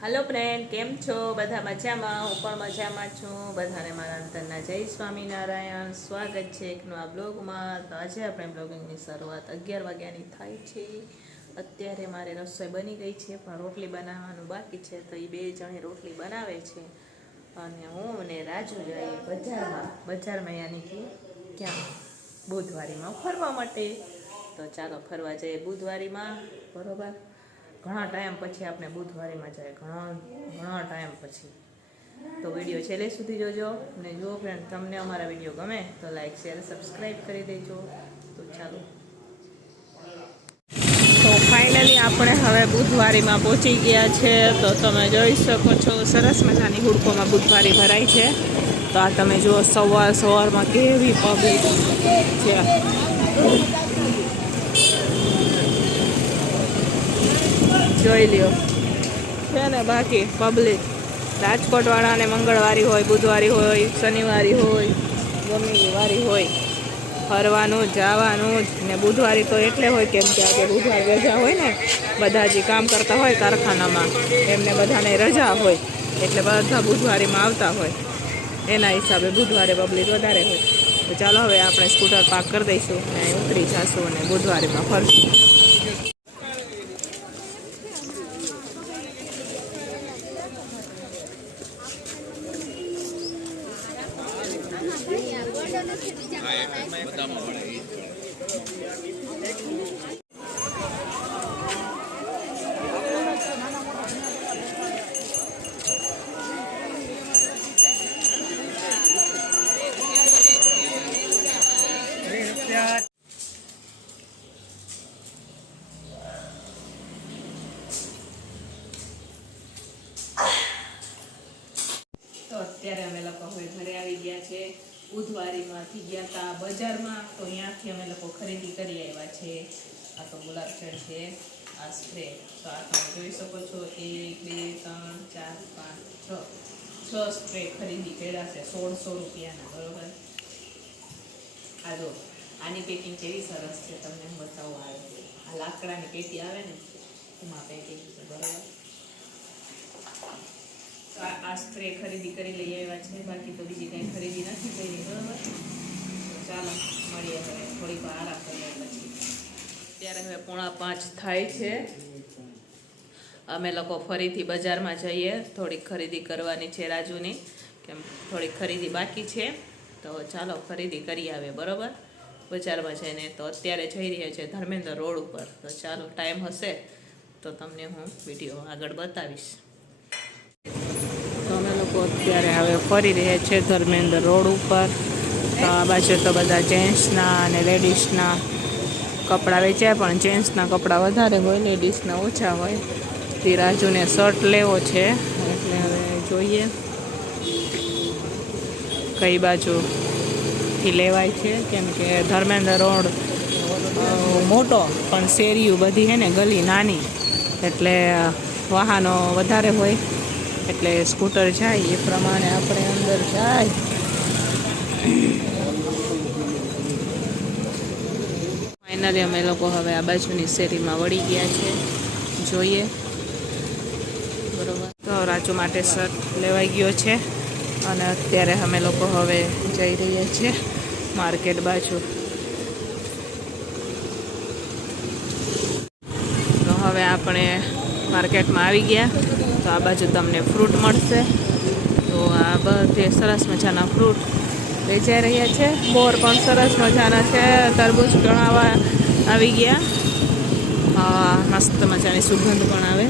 હાલો friend કેમ છો? બધા મજામાં? હું પણ મજામાં છું. બધાને મારા અંતરના જય સ્વામિનારાયણ. સ્વાગત છે એક નવા બ્લોગમાં. તો આજે આપણે બ્લોગિંગની શરૂઆત અગિયાર વાગ્યાની થાય છે. અત્યારે મારે રસોઈ બની ગઈ છે, પણ રોટલી બનાવવાનું બાકી છે. તો એ બે જણી રોટલી બનાવે છે. અને હું અને રાજુ જઈએ બજારમાં બજારમાં યાની કે ક્યાં? બુધવારીમાં ફરવા માટે. તો ચાલો ફરવા જઈએ બુધવારીમાં. બરોબર? ઘણા ટાઈમ પછી આપણે બુધવારીમાં જાય, ઘણા ઘણા ટાઈમ પછી. તો વીડિયો છેલ્લે સુધી જોજો અને જો ફ્રેન્ડ તમને અમારા વીડિયો ગમે તો લાઈક શેર સબસ્ક્રાઈબ કરી દેજો. તો ચાલો. તો ફાઇનલી આપણે હવે બુધવારીમાં પહોંચી ગયા છે. તો તમે જોઈ શકો છો, સરસ મજાની હુડકોમાં બુધવારી ભરાય છે. તો આ તમે જુઓ સવાર, સવારમાં કેવી પબ્લિક છે. જોઈ લ્યો. છે ને બાકી પબ્લિક રાજકોટવાળાને મંગળવારી હોય, બુધવારી હોય, શનિવારી હોય ગમે વારી હોય. ફરવાનું જવાનું જ. ને બુધવારી તો એટલે હોય કેમ કે આજે બુધવાર રજા હોય ને, બધા જે કામ કરતા હોય કારખાનામાં, એમને બધાને રજા હોય. એટલે બધા બુધવારીમાં આવતા હોય. એના હિસાબે બુધવારે પબ્લિક વધારે હોય. તો ચાલો હવે આપણે સ્કૂટર પાર્ક કરી દઈશું ને ઉતરી જશું અને બુધવારીમાં ફરશું. તો અત્યારે અમે લોકો હવે ઘરે આવી ગયા છે. બુધવારીમાંથી ગયા હતા બજારમાં. તો ત્યાંથી અમે લોકો ખરીદી કરી આવ્યા છે. આ તો ગુલાબ છે, આ સ્પ્રે તો આ તમે જોઈ શકો છો, એક, બે, ત્રણ, ચાર, પાંચ, છ. છ સ્પ્રે ખરીદી કર્યા છે, સોળસો રૂપિયાના, બરોબર? આ જો, આની પેકિંગ કેવી સરસ છે, તમને હું બતાવું આવે આ લાકડાની પેટી આવે ને, એમાં પેકિંગ છે, બરોબર? તો આ સ્પ્રે ખરીદી કરી લઈ આવ્યા છે. બાકી તો બીજી કંઈ ખરીદી નથી કરી. બરાબર? ચાલો, મળીએ હવે. થોડીક આરામ કરીએ પછી. ત્યારે હવે પોણા પાંચ થાય છે. અમે લોકો ફરીથી બજારમાં જઈએ. થોડીક ખરીદી કરવાની છે રાજુની, કેમ થોડીક ખરીદી બાકી છે. તો ચાલો, ખરીદી કરી આવે, બરાબર? બજારમાં જઈને તો અત્યારે જઈ રહ્યા છે ધર્મેન્દ્ર રોડ ઉપર. તો ચાલો, ટાઈમ હશે તો તમને હું વીડિયો આગળ બતાવીશ. તો અમે લોકો અત્યારે હવે ફરી રહ્યા છે ધર્મેન્દ્ર રોડ ઉપર. તો આ બાજુ તો બધા જેન્ટ્સના અને લેડીઝના કપડાં વેચાય પણ જેન્ટ્સના કપડાં વધારે હોય લેડીઝના ઓછા હોય. તે રાજુને શર્ટ લેવો છે, એટલે હવે જોઈએ. કઈ બાજુથી લેવાય છે, કેમ કે ધર્મેન્દ્ર રોડ મોટો, પણ શેરીઓ બધી છે ને ગલી નાની, એટલે વાહનો વધારે હોય. એટલે સ્કૂટર જાય, એ પ્રમાણે આપણે અંદર જાય. ફાઇનલી અમે લોકો હવે આ બાજુની શેરીમાં વળી ગયા છે. જોઈએ. બરોબર. તો રાજુ માટે શર્ટ લેવાઈ ગયો છે અને અત્યારે અમે લોકો હવે જઈ રહ્યા છીએ માર્કેટ બાજુ. તો હવે આપણે માર્કેટમાં આવી ગયા. તો આ બાજુ તમને ફ્રૂટ મળશે. તો આ બધે સરસ મજાના ફ્રૂટ વેચાઈ રહ્યા છે. બોર પણ સરસ મજાના છે. તરબૂચ ઘણા આવી ગયા. મસ્ત મજાની સુગંધ પણ આવે.